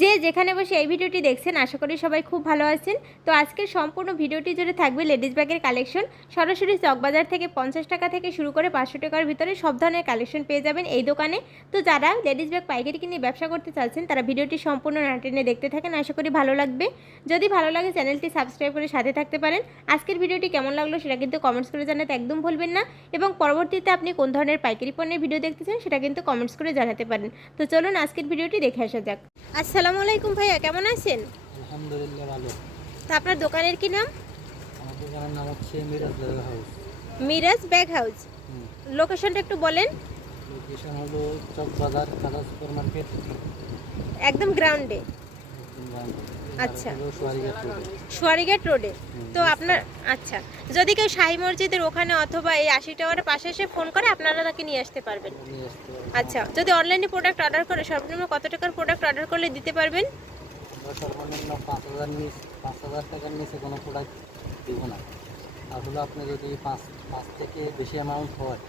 যে যেখানে বসে এই ভিডিওটি দেখছেন, আশা করি সবাই খুব ভালো আছেন। তো আজকের সম্পূর্ণ ভিডিওটি জুড়ে থাকবে লেডিস ব্যাগের কালেকশন সরাসরি চকবাজার থেকে পঞ্চাশ টাকা থেকে শুরু করে পাঁচশো টাকার ভিতরে সব ধরনের কালেকশন পেয়ে যাবেন এই দোকানে। তো যারা লেডিস ব্যাগ পাইকারি কিনে ব্যবসা করতে চাচ্ছেন, তারা ভিডিওটি সম্পূর্ণ না টেনে দেখতে থাকেন, আশা করি ভালো লাগবে। যদি ভালো লাগে, চ্যানেলটি সাবস্ক্রাইব করে সাথে থাকতে পারেন। আজকের ভিডিওটি কেমন লাগল সেটা কিন্তু কমেন্টস করে জানাতে একদম ভুলবেন না। এবং পরবর্তীতে আপনি কোন ধরনের পাইকারি পণ্যের ভিডিও দেখতে চান, সেটা কিন্তু কমেন্টস করে জানাতে পারেন। তো চলুন আজকের ভিডিওটি দেখে আসা যাক। আসসালামু আলাইকুম ভাইয়া কেমন আছেন? আলহামদুলিল্লাহ ভালো। তা আপনার দোকানের কি নাম? আমার দোকানের নাম হচ্ছে Miraj bag house. Miraj bag house. লোকেশনটা একটু বলেন। লোকেশন হলো চক বাজার খাদা সুপার মার্কেট একদম গ্রাউন্ডে। আচ্ছা। সোয়ারিঘাট রোডে তো আপনার আচ্ছা। যদি কেউ শাহী মসজিদের ওখানে অথবা এই আশি টাওয়ারের পাশে এসে ফোন করে আপনারা তাকে নিয়ে আসতে পারবেন। আচ্ছা যদি অনলাইনে প্রোডাক্ট অর্ডার করে সর্বনিম্ন কত টাকার প্রোডাক্ট অর্ডার করলে দিতে পারবেন? সর্বনিম্ন পাঁচ হাজার পাঁচ হাজার টাকার নিচে কোনো প্রোডাক্ট দিব না। আসলে আপনি যদি পাঁচ পাঁচ থেকে বেশি অ্যামাউন্ট হয়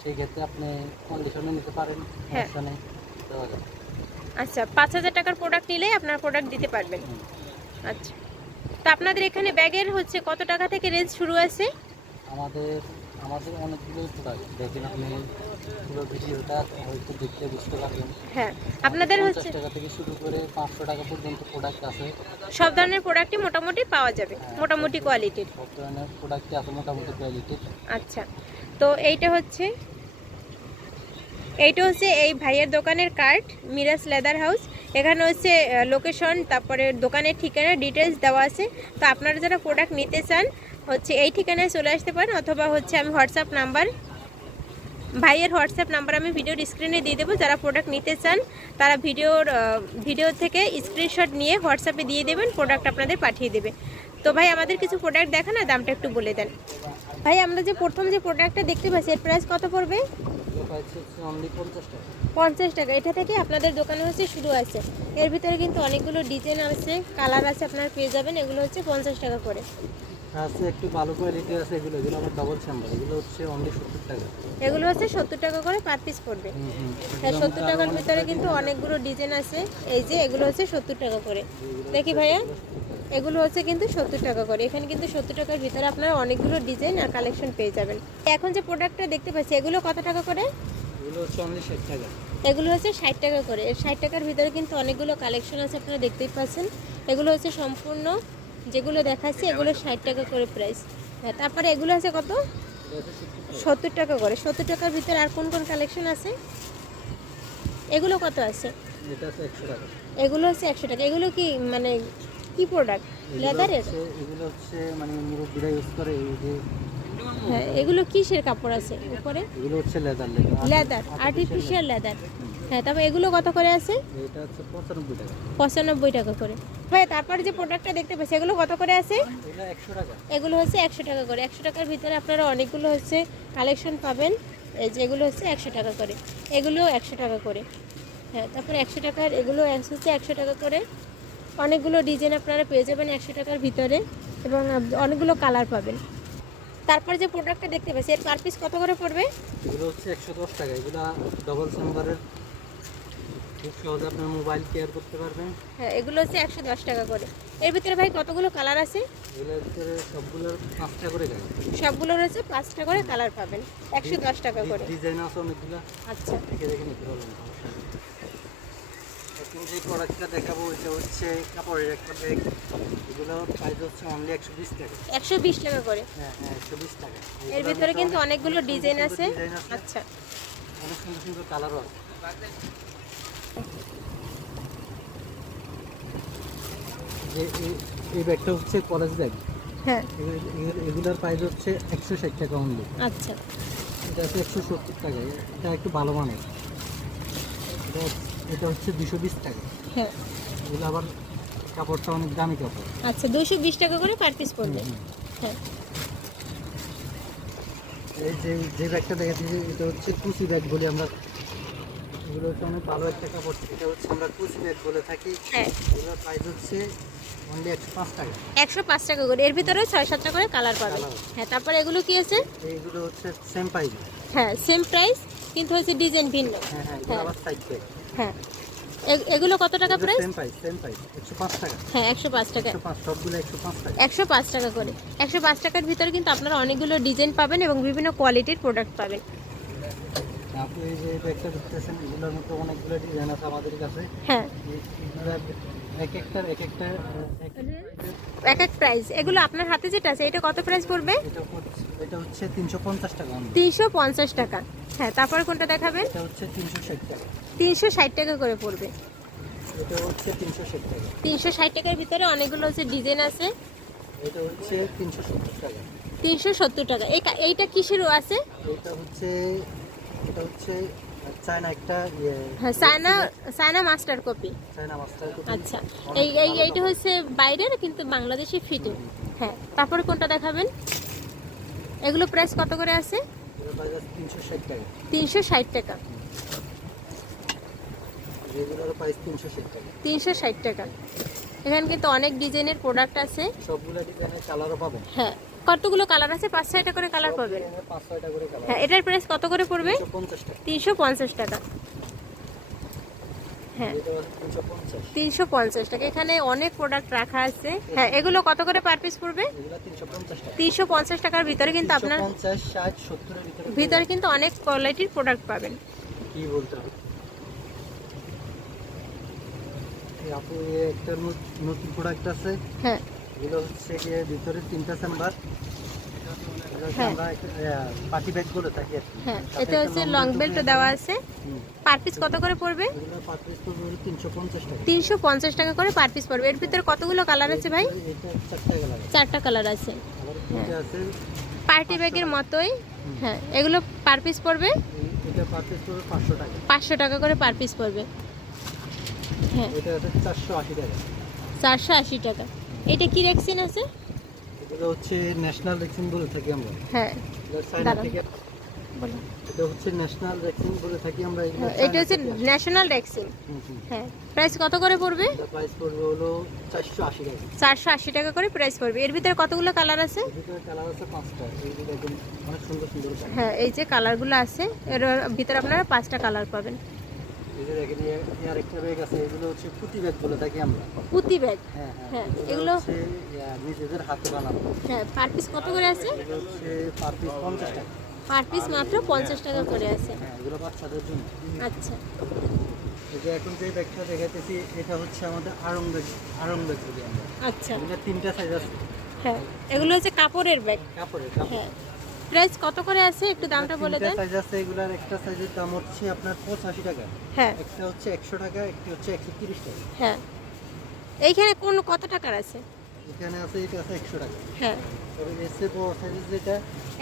সেই ক্ষেত্রে আপনি কন্ডিশনে নিতে পারেন হ্যাঁ। সমস্যা নেই দেওয়া যাবে। আচ্ছা পাঁচ হাজার টাকার প্রোডাক্ট নিলেই আপনার প্রোডাক্ট দিতে পারবেন। আচ্ছা। তো আপনাদের এখানে ব্যাগের হচ্ছে কত টাকা থেকে রেঞ্জ শুরু আছে? আমাদের আমাদের অনেকগুলো প্রোডাক্ট দেখেন আপনি পুরো ভিডিওটা হয়তো দেখতে বুঝতে পারবেন। হ্যাঁ আপনাদের হচ্ছে টাকা থেকে শুরু করে পাঁচশো টাকা পর্যন্ত প্রোডাক্ট আছে। সব ধরনের প্রোডাক্টই মোটামুটি পাওয়া যাবে হ্যাঁ। মোটামুটি কোয়ালিটির সব ধরনের প্রোডাক্টই আছে মোটামুটি কোয়ালিটির আচ্ছা তো এইটা হচ্ছে এইটা হচ্ছে এই ভাইয়ের দোকানের কার্ড, মিরাজ লেদার হাউস। এখানে হচ্ছে লোকেশন তারপরে দোকানের ঠিকানা ডিটেলস দেওয়া আছে। তো আপনারা যারা প্রোডাক্ট নিতে চান, হচ্ছে এই ঠিকানায় চলে আসতে পারেন, অথবা হচ্ছে আমি হোয়াটসঅ্যাপ নাম্বার ভাইয়ের হোয়াটসঅ্যাপ নাম্বার আমি ভিডিওর স্ক্রিনে দিয়ে দেবো। যারা প্রোডাক্ট নিতে চান, তারা ভিডিওর ভিডিও থেকে স্ক্রিনশট নিয়ে হোয়াটসঅ্যাপে দিয়ে দেবেন প্রোডাক্ট আপনাদের পাঠিয়ে দেবে। তো ভাই, আমাদের কিছু প্রোডাক্ট দেখা না দামটা একটু বলে দেন। ভাই, আমরা যে প্রথম যে প্রোডাক্টটা দেখতে পাচ্ছি, এর প্রাইস কত পড়বে? পঞ্চাশ টাকা। এটা থেকে আপনাদের দোকানে হচ্ছে শুরু আছে। এর ভিতরে কিন্তু অনেকগুলো ডিজাইন আছে কালার আছে আপনারা পেয়ে যাবেন এগুলো হচ্ছে পঞ্চাশ টাকা করে। আছে একটু ভালো কোয়ালিটি আছে এগুলো এগুলো আমার ডবল চেম্বার এগুলো হচ্ছে অনলি টাকা। এগুলো হচ্ছে সত্তর টাকা করে পার পিস পড়বে। হ্যাঁ এগুলো সত্তর আমাদের টাকার ভিতরে কিন্তু অনেকগুলো ডিজাইন আছে। এই যে এগুলো হচ্ছে সত্তর টাকা করে। দেখি ভাইয়া। এগুলো হচ্ছে কিন্তু সত্তর টাকা করে। এখানে কিন্তু সত্তর টাকার ভিতরে আপনারা অনেকগুলো ডিজাইন আর কালেকশন পেয়ে যাবেন। এখন যে প্রোডাক্টটা দেখতে পাচ্ছি এগুলো কত টাকা করে? এগুলো হচ্ছে ষাট টাকা। এগুলো হচ্ছে ষাট টাকা করে। ষাট টাকার ভিতরে কিন্তু অনেকগুলো কালেকশন আছে আপনারা দেখতেই পাচ্ছেন। এগুলো হচ্ছে সম্পূর্ণ যেগুলো দেখাচ্ছি এগুলো ষাট টাকা করে প্রাইস হ্যাঁ তারপরে এগুলো আছে কত? সত্তর টাকা করে। সত্তর টাকার ভিতরে আর কোন কোন কালেকশন আছে? এগুলো কত আছে? এগুলো হচ্ছে একশো টাকা। এগুলো কি মানে কি প্রোডাক্ট লেদারের এগুলো হচ্ছে মানে মুরব্বীরা ইউজ করে এই যে হ্যাঁ এগুলো কিসের কাপড় আছে উপরে? এগুলো হচ্ছে লেদার লেদার আর্টিফিশিয়াল লেদার হ্যাঁ তবে এগুলো কত করে আছে? এটা হচ্ছে পঁচানব্বই টাকা। পঁচানব্বই টাকা করে। ভাই তারপরে যে প্রোডাক্টটা দেখতে পাচ্ছি এগুলো কত করে আছে? এটা একশো টাকা। এগুলো হচ্ছে একশো টাকা করে। একশো টাকার ভিতরে আপনারা অনেকগুলো হচ্ছে কালেকশন পাবেন। এই যে এগুলো হচ্ছে একশো টাকা করে। এগুলো একশো টাকা করে। হ্যাঁ তারপরে একশো টাকার এগুলো হচ্ছে একশো টাকা করে। অনেকগুলো ডিজাইন আপনারা পেয়ে যাবেন একশো টাকার ভিতরে এবং অনেকগুলো কালার পাবেন। তারপর যে প্রোডাক্টটা দেখতে পাচ্ছি এর পার পিস কত করে পড়বে? এগুলো হচ্ছে একশো দশ টাকা। এগুলো ডবল চেম্বারের খুব সহজে আপনার মোবাইল কেয়ার করতে পারবেন। হ্যাঁ এগুলো হচ্ছে একশো দশ টাকা করে। এর ভিতরে ভাই কতগুলো কালার আছে? এগুলোর ভিতরে সবগুলোর পাঁচটা করে গাড়ি। সবগুলোর হচ্ছে পাঁচটা করে কালার পাবেন। একশো দশ টাকা করে। ডিজাইন আছে অনেকগুলো। আচ্ছা। দেখে দেখে নিতে পারবেন। এখন যে প্রোডাক্টটা দেখাবো এটা হচ্ছে কাপড়ের একটা ব্যাগ এগুলো প্রাইস হচ্ছে অনলি একশো বিশ টাকা। একশো বিশ টাকা করে। হ্যাঁ হ্যাঁ একশো বিশ টাকা। এর ভিতরে কিন্তু অনেকগুলো ডিজাইন আছে। আচ্ছা। অনেক সুন্দর সুন্দর কালারও আছে। এই ব্যাগটা হচ্ছে কলেজ ব্যাগ হ্যাঁ। এগুলোর প্রাইস হচ্ছে একশো ষাট টাকা অনলি আচ্ছা। এটা হচ্ছে একশো সত্তর টাকা। এটা একটু ভালো মানের। এটা এটা হচ্ছে দুশো বিশ টাকা। হ্যাঁ। এগুলো আবার কাপড়টা অনেক দামি কাপড়। আচ্ছা দুশো বিশ টাকা করে পার পিস পড়বে। হ্যাঁ। এই যে যে ব্যাগটা দেখাচ্ছি এটা হচ্ছে কুচি ব্যাগ বলি আমরা এগুলো হচ্ছে অনেক ভালো একটা কাপড়। এটা হচ্ছে আমরা কুচি ব্যাগ বলে থাকি। হ্যাঁ। এগুলোর প্রাইস হচ্ছে অনলি একশো পাঁচ টাকা। একশো পাঁচ টাকা করে। এর ভিতরে ছয় সাতটা করে কালার পাবে। হ্যাঁ তারপরে এগুলো কি আছে? এইগুলো হচ্ছে সেম প্রাইস হ্যাঁ সেম প্রাইস কিন্তু হচ্ছে ডিজাইন ভিন্ন। হ্যাঁ হ্যাঁ হ্যাঁ। আবার সাইড ব্যাগ হ্যাঁ। এগুলো কত টাকা price same price same price একশো পাঁচ টাকা। হ্যাঁ একশো পাঁচ টাকা। একশো পাঁচ সবগুলো টাকা। করে। একশো পাঁচ টাকার ভিতরে কিন্তু আপনারা অনেকগুলো ডিজাইন পাবেন এবং বিভিন্ন কোয়ালিটির প্রোডাক্ট পাবেন। আপনি এই যে ব্যাগটা দেখতেছেন এগুলোর মধ্যে অনেকগুলো ডিজাইন আছে আমাদের কাছে। হ্যাঁ। এক একটার এক একটা এক এক এক এক প্রাইস এগুলো আপনার হাতে যেটা আছে এটা কত প্রাইস পড়বে? এটা এটা হচ্ছে তিনশো পঞ্চাশ টাকা আমাদের। তিনশো পঞ্চাশ টাকা। হ্যাঁ তারপর কোনটা দেখাবেন এটা হচ্ছে তিনশো ষাট টাকা। তিনশো ষাট টাকা করে পড়বে। এটা হচ্ছে তিনশো ষাট টাকা। তিনশো ষাট টাকার ভিতরে অনেকগুলো হচ্ছে ডিজাইন আছে। এটা হচ্ছে তিনশো সত্তর টাকা। তিনশো সত্তর টাকা। এই এইটা কিসের আছে? এটা হচ্ছে এটা হচ্ছে চায়না একটা ইয়ে। হ্যাঁ China China master copy. China master copy. আচ্ছা এই এই এইটা হচ্ছে বাইরের কিন্তু বাংলাদেশি ফিটিং হ্যাঁ তারপরে কোনটা দেখাবেন? এগুলো প্রাইস কত করে আছে? তিনশো ষাট টাকা। তিনশো ষাট টাকা। এখানে কিন্তু অনেক ডিজাইনের প্রোডাক্ট আছে। সবগুলো ডিজাইনের কালারও পাবেন। হ্যাঁ কতগুলো কালার আছে? পাঁচ ছয়টা করে কালার পাবে পাবেন। হ্যাঁ এটার প্রাইস কত করে পড়বে? তিনশো তিনশো পঞ্চাশ টাকা। হ্যাঁ। তিনশো পঞ্চাশ। টাকা। এখানে অনেক প্রোডাক্ট রাখা আছে। হ্যাঁ এগুলো কত করে পার পিস পড়বে? তিনশো পঞ্চাশ টাকার ভিতরে কিন্তু আপনার ভিতরে ভিতরে কিন্তু অনেক কোয়ালিটির প্রোডাক্ট পাবেন। কি বলতে হবে? আপু একটা নতুন প্রোডাক্ট আছে। হ্যাঁ। এগুলো হচ্ছে গিয়ে ভিতরে তিনটা চেম্বার পার্টি ব্যাগ বলে থাকি আর কি। হ্যাঁ সাথে এটা হচ্ছে লং বেল্ট দেওয়া আছে। পার পিস কত করে পড়বে? তিনশো পঞ্চাশ টাকা। করে পার পিস পড়বে। এর ভিতরে কতগুলো কালার আছে ভাই? এটা চারটা কালার আছে। পার্টি ব্যাগের মতোই। হ্যাঁ এগুলো পার পিস পড়বে? পাঁচশো টাকা। করে পার পিস পড়বে। হ্যাঁ। চারশো আশি টাকা। চারশো আশি টাকা। এটা কি রেক্সিন আছে? এগুলো হচ্ছে ন্যাশনাল রেক্সিন বলে থাকি আমরা। হ্যাঁ এটা। এটা হচ্ছে ন্যাশনাল রেক্সিন বলে থাকি আমরা হ্যাঁ, এটা হচ্ছে ন্যাশনাল হুম। হ্যাঁ প্রাইস কত করে পড়বে? এটা প্রাইস পড়বে হলো চারশো আশি টাকা। চারশো আশি টাকা করে প্রাইস পড়বে। এর ভিতরে কতগুলো কালার আছে? ভিতরে কালার আছে পাঁচটা। এই যে দেখুন অনেক সুন্দর সুন্দর হ্যাঁ এই যে কালারগুলো আছে এর ভিতরে আপনারা পাঁচটা কালার পাবেন। এই যে দেখেন এই- এই আরেকটা ব্যাগ আছে এগুলো হচ্ছে পুঁতি ব্যাগ বলে থাকি আমরা পুঁতি ব্যাগ হ্যাঁ হ্যাঁ, এগুলো- হচ্ছে নিজেদের হাতে বানানো। হ্যাঁ পার পিস কত করে আছে? এগুলো হচ্ছে পার পিস পঞ্চাশ টাকা। পার পিস মাত্র পঞ্চাশ টাকা করে আছে। হ্যাঁ এগুলো বাচ্চাদের জন্য। আচ্ছা। যে এখন যে ব্যাগটা দেখাতেছি এটা হচ্ছে আমাদের আরং ব্যাগ আরং ব্যাগ বলি আমরা আচ্ছা। এগুলো তিনটা সাইজ আছে। হ্যাঁ এগুলো হচ্ছে কাপড়ের ব্যাগ কাপড়ের কাপড় হ্যাঁ। প্রাইস কত করে আছে? একটু দামটা বলে দেন। সাইজ আছে এগুলার একটা সাইজের দাম হচ্ছে আপনার পঁচাশি টাকা। হ্যাঁ। একটা হচ্ছে একশো টাকা একটি হচ্ছে একশো তিরিশ টাকা। হ্যাঁ। এইখানে কোন কত টাকার আছে? এখানে আছে এটা আছে একশো টাকা। হ্যাঁ। তবে এসে বড় সাইজের যেটা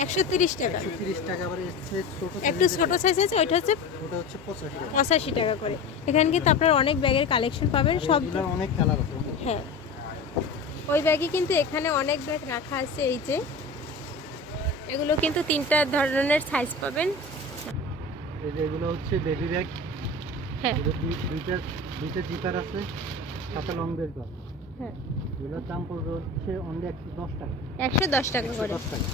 একশো তিরিশ টাকা। একশো তিরিশ টাকা আবার এসে ছোট একটু ছোট সাইজ আছে ওইটা হচ্ছে ওটা হচ্ছে পঁচাশি টাকা। পঁচাশি টাকা করে। এখানে কিন্তু আপনার অনেক ব্যাগের কালেকশন পাবেন সব অনেক কালার আছে। হ্যাঁ। ওই ব্যাগে কিন্তু এখানে অনেক ব্যাগ রাখা আছে এই যে। এগুলো কিন্তু তিনটা ধরনের সাইজ পাবেন। এগুলো হচ্ছে বেবি ব্যাগ হ্যাঁ। দুইটা দুইটা জিপার আছে সাথে লং আছে হ্যাঁ। এগুলোর দাম পড়বে হচ্ছে অনলি একশো দশ টাকা। একশো দশ টাকা করে। দশ টাকা।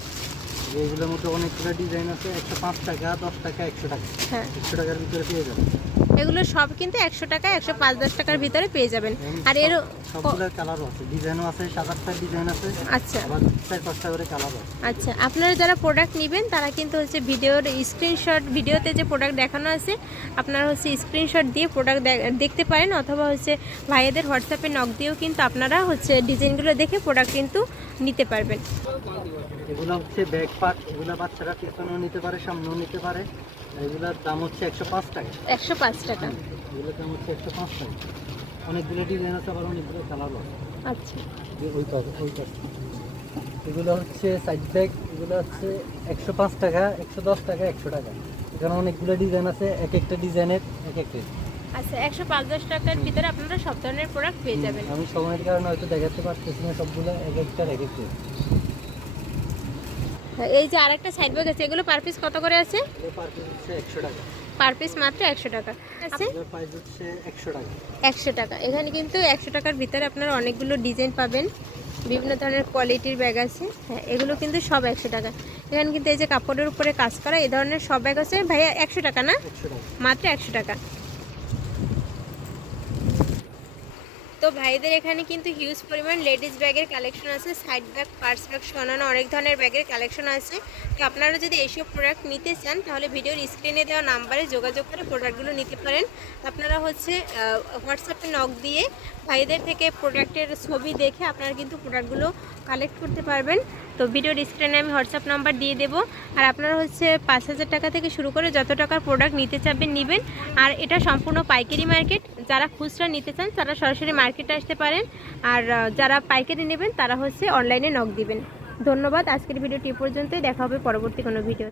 এগুলোর মধ্যে অনেকগুলো ডিজাইন আছে একশো পাঁচ টাকা দশ টাকা একশো টাকা। হ্যাঁ। একশো টাকার ভিতরে পেয়ে যাবেন। এগুলো সব কিন্তু একশো টাকা একশো পাঁচ দশ টাকার ভিতরে পেয়ে যাবেন। আর এর আচ্ছা। আচ্ছা আপনারা যারা প্রোডাক্ট নেবেন তারা কিন্তু হচ্ছে ভিডিওর স্ক্রিনশট ভিডিওতে যে প্রোডাক্ট দেখানো আছে আপনারা হচ্ছে স্ক্রিনশট দিয়ে প্রোডাক্ট দেখতে পারেন অথবা হচ্ছে ভাইয়াদের হোয়াটসঅ্যাপে নক দিয়েও কিন্তু আপনারা হচ্ছে ডিজাইনগুলো দেখে প্রোডাক্ট কিন্তু নিতে পারবেন। এগুলো হচ্ছে ব্যাগ পার্ট এগুলো বাচ্চারা পিছনেও নিতে পারে সামনেও নিতে পারে। এগুলোর দাম হচ্ছে একশো পাঁচ টাকা। একশো পাঁচ টাকা। এগুলোর দাম হচ্ছে একশো পাঁচ টাকা। অনেকগুলো ডিজাইন আছে আবার অনেকগুলো কালারও আছে। আচ্ছা। ওই পাশে এগুলো হচ্ছে সাইড ব্যাগ এগুলো হচ্ছে একশো পাঁচ টাকা একশো দশ টাকা একশো টাকা। এখানে অনেকগুলো ডিজাইন আছে এক একটা ডিজাইনের এক এক আচ্ছা একশো পাঁচ দশ টাকার ভিতরে আপনারা সব ধরনের প্রোডাক্ট পেয়ে যাবেন। আমি সময়ের কারণে হয়তো দেখাতে পারতেছি না সবগুলো এক একটার এক এক রেট হ্যাঁ, এই যে আরেকটা সাইড ব্যাগ আছে এগুলো পার পিস কত করে আছে? পার পিস মাত্র একশো টাকা। আছে? একশো টাকা। এখানে কিন্তু একশো টাকার ভিতরে আপনারা অনেকগুলো ডিজাইন পাবেন। বিভিন্ন ধরনের কোয়ালিটির ব্যাগ আছে। হ্যাঁ এগুলো কিন্তু সব একশো টাকা। এখানে কিন্তু এই যে কাপড়ের উপরে কাজ করা এই ধরনের সব ব্যাগ আছে। ভাইয়া একশো টাকা না? মাত্র একশো টাকা। তো ভাইদের এখানে কিন্তু হিউজ পরিমাণ লেডিস ব্যাগের কালেকশন আছে সাইড ব্যাগ পার্স ব্যাগ অন্যান্য অনেক ধরনের ব্যাগের কালেকশন আছে। তো আপনারা যদি এইসব প্রোডাক্ট নিতে চান, তাহলে ভিডিওর স্ক্রিনে দেওয়া নাম্বারে যোগাযোগ করে প্রোডাক্টগুলো নিতে পারেন। আপনারা হচ্ছে হোয়াটসঅ্যাপে নক দিয়ে ভাইদের থেকে প্রোডাক্টের ছবি দেখে আপনারা কিন্তু প্রোডাক্টগুলো কালেক্ট করতে পারবেন। তো ভিডিওর স্ক্রিনে আমি হোয়াটসঅ্যাপ নাম্বার দিয়ে দেবো। আর আপনারা হচ্ছে পাঁচ হাজার টাকা থেকে শুরু করে যত টাকার প্রোডাক্ট নিতে চাবেন নেবেন। আর এটা সম্পূর্ণ পাইকারি মার্কেট যারা খুচরা নিতে চান, তারা সরাসরি মার্কেটে আসতে পারেন। আর যারা পাইকারি নেবেন, তারা হচ্ছে অনলাইনে নক দিবেন। ধন্যবাদ, আজকের ভিডিওটি পর্যন্তই। দেখা হবে পরবর্তী কোনো ভিডিও